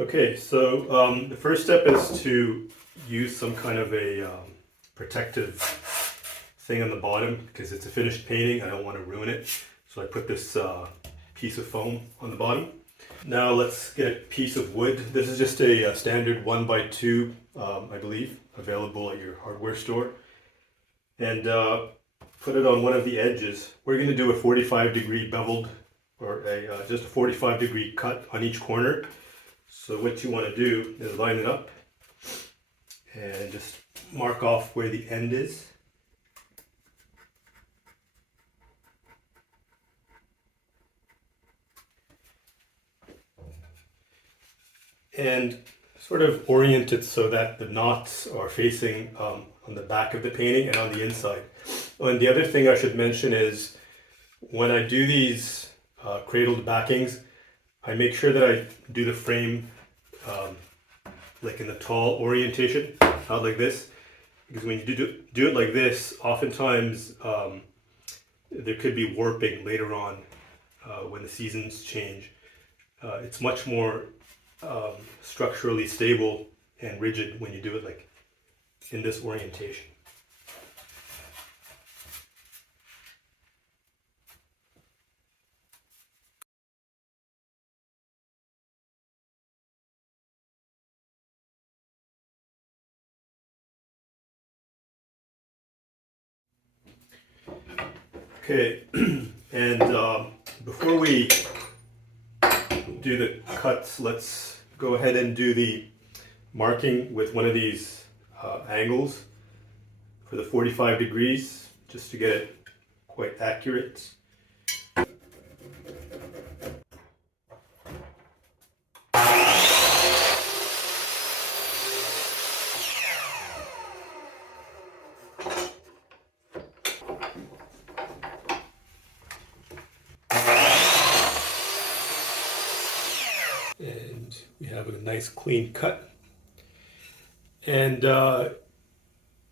Okay, so the first step is to use some kind of a protective thing on the bottom because it's a finished painting. I don't want to ruin it. So I put this piece of foam on the bottom. Now let's get a piece of wood. This is just a standard 1x2, I believe, available at your hardware store. And put it on one of the edges. We're going to do a 45-degree beveled, or just a 45-degree cut on each corner. So what you want to do is line it up and just mark off where the end is. And sort of orient it so that the knots are facing on the back of the painting and on the inside. And the other thing I should mention is when I do these cradled backings, I make sure that I do the frame like in the tall orientation, not like this. Because when you do it like this, oftentimes there could be warping later on when the seasons change. It's much more structurally stable and rigid when you do it like in this orientation. Okay, and before we do the cuts, let's go ahead and do the marking with one of these angles for the 45 degrees, just to get it quite accurate. And we have a nice clean cut. And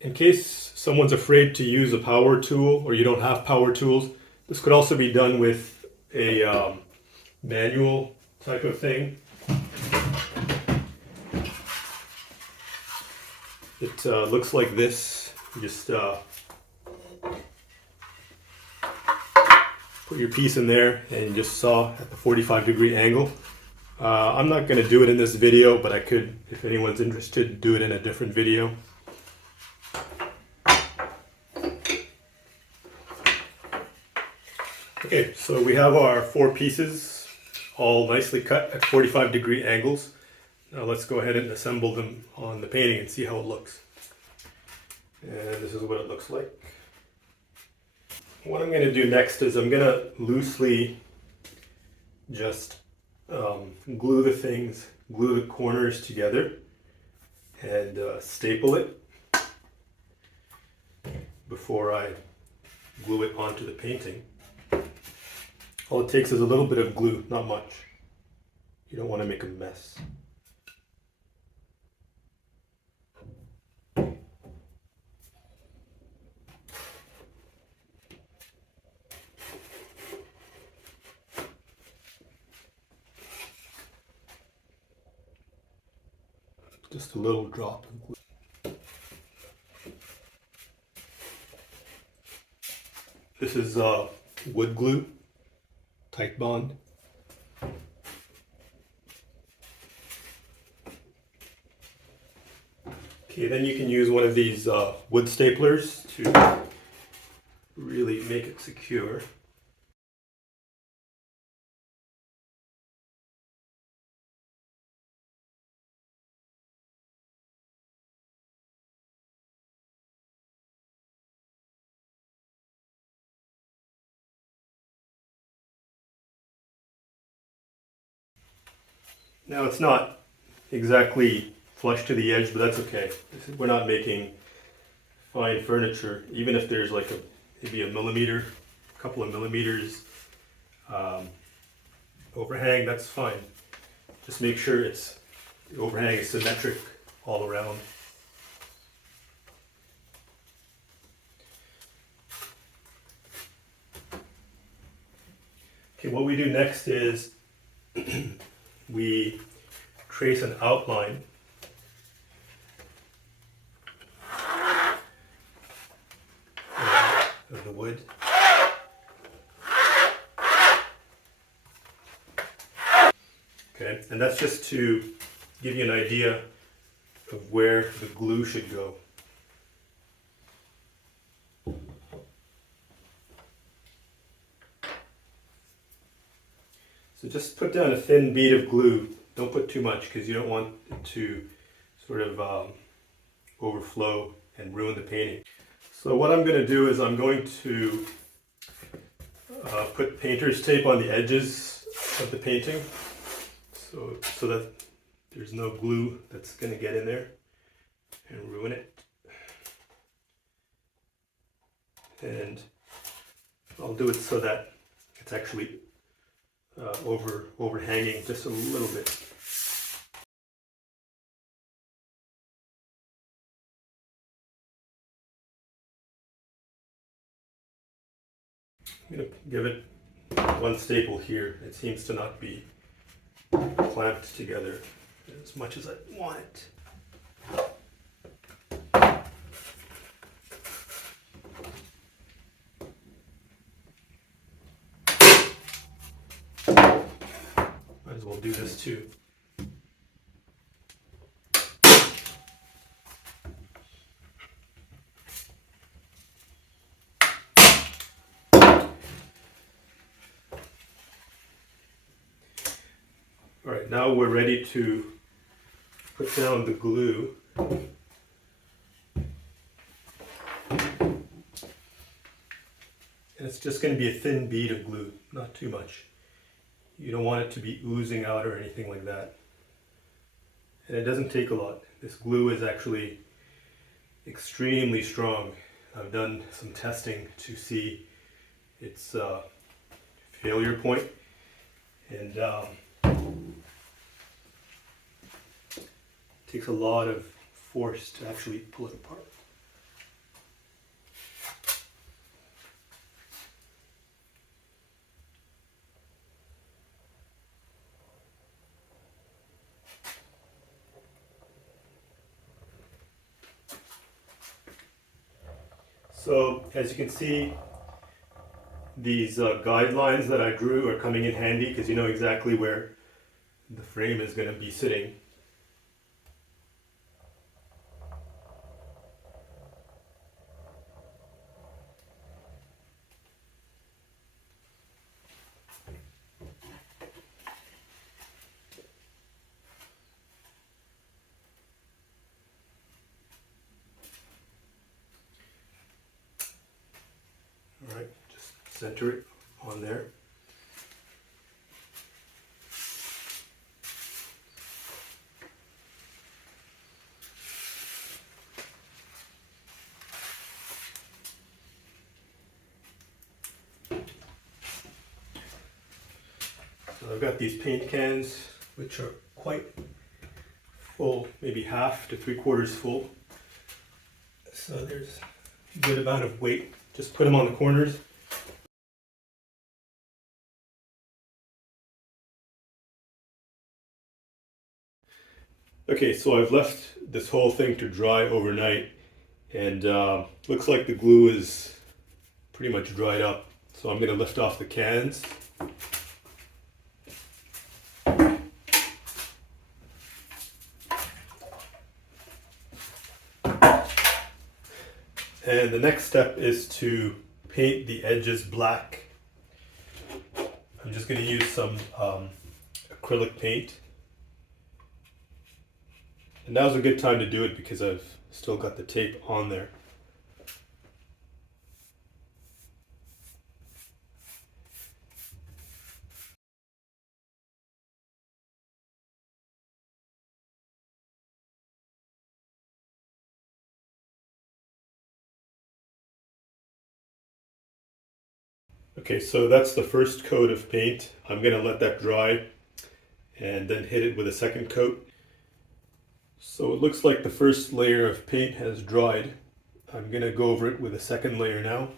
in case someone's afraid to use a power tool or you don't have power tools, this could also be done with a manual type of thing. It looks like this. You just put your piece in there and just saw at the 45-degree angle. I'm not going to do it in this video, but I could, if anyone's interested, do it in a different video. Okay, so we have our 4 pieces all nicely cut at 45-degree angles. Now let's go ahead and assemble them on the painting and see how it looks. And this is what it looks like. What I'm going to do next is I'm going to loosely just glue the corners together and staple it before I glue it onto the painting. All it takes is a little bit of glue, not much. You don't want to make a mess. Just a little drop of glue. This is wood glue, tight bond. Okay, then you can use one of these wood staplers to really make it secure. Now it's not exactly flush to the edge, but that's okay. We're not making fine furniture. Even if there's like maybe a millimeter, a couple of millimeters overhang, that's fine. Just make sure the overhang is symmetric all around. Okay, what we do next is we trace an outline of the wood. Okay, and that's just to give you an idea of where the glue should go. So just put down a thin bead of glue. Don't put too much because you don't want it to sort of overflow and ruin the painting. So what I'm going to do is I'm going to put painter's tape on the edges of the painting so that there's no glue that's going to get in there and ruin it. And I'll do it so that it's actually overhanging just a little bit. I'm going to give it one staple here. It seems to not be clamped together as much as I want it. Might as well do this too. All right, now we're ready to put down the glue. And it's just going to be a thin bead of glue, not too much. You don't want it to be oozing out or anything like that. And it doesn't take a lot. This glue is actually extremely strong. I've done some testing to see its failure point. And it takes a lot of force to actually pull it apart. So as you can see, these guidelines that I drew are coming in handy because you know exactly where the frame is going to be sitting. All right, just center it on there. So I've got these paint cans, which are quite full, maybe half to 3/4 full. So there's a good amount of weight. Just put them on the corners. Okay, so I've left this whole thing to dry overnight, and looks like the glue is pretty much dried up. So I'm going to lift off the cans. And the next step is to paint the edges black. I'm just going to use some acrylic paint. And now's a good time to do it because I've still got the tape on there. Okay, so that's the first coat of paint. I'm going to let that dry and then hit it with a second coat. So it looks like the first layer of paint has dried. I'm going to go over it with a second layer now.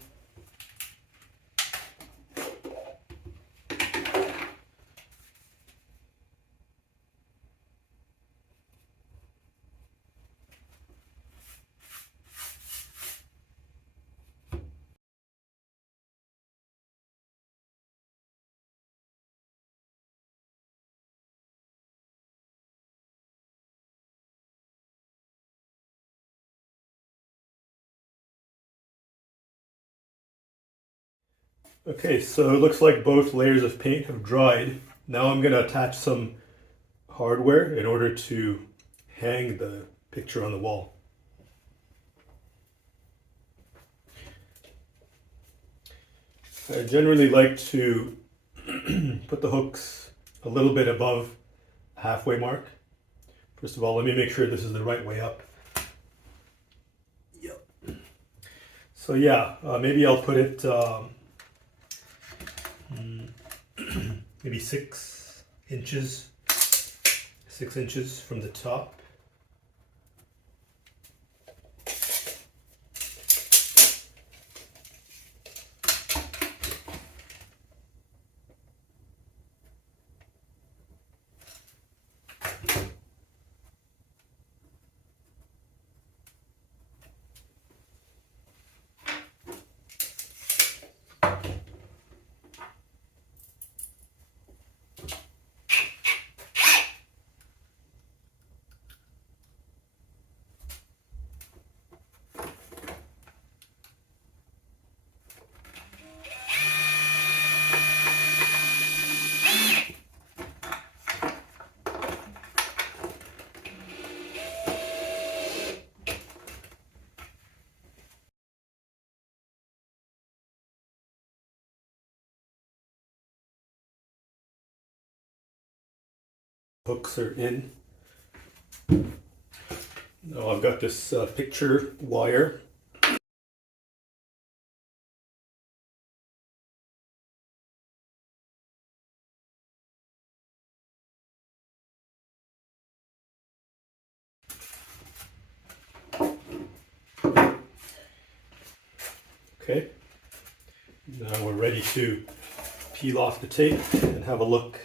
Okay, so it looks like both layers of paint have dried. Now I'm going to attach some hardware in order to hang the picture on the wall. I generally like to put the hooks a little bit above the halfway mark. First of all, let me make sure this is the right way up. Yep. So yeah, maybe I'll put it maybe 6 inches, 6 inches from the top. Hooks are in. Now I've got this picture wire. Okay, now we're ready to peel off the tape and have a look.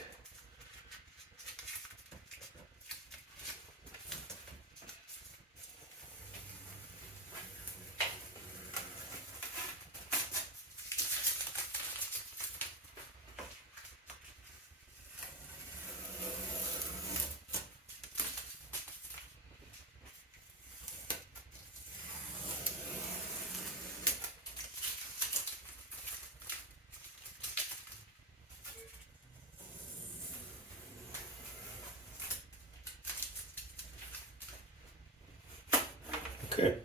Okay,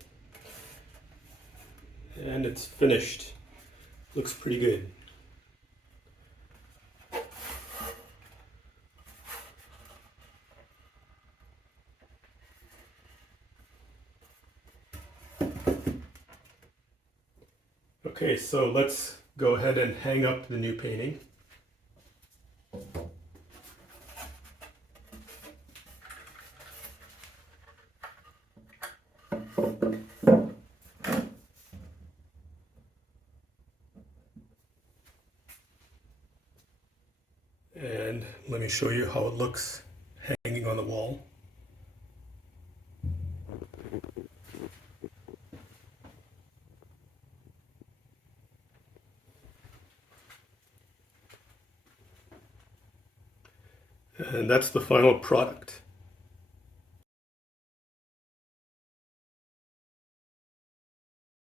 and it's finished. Looks pretty good. Okay, so let's go ahead and hang up the new painting. And let me show you how it looks hanging on the wall. And that's the final product.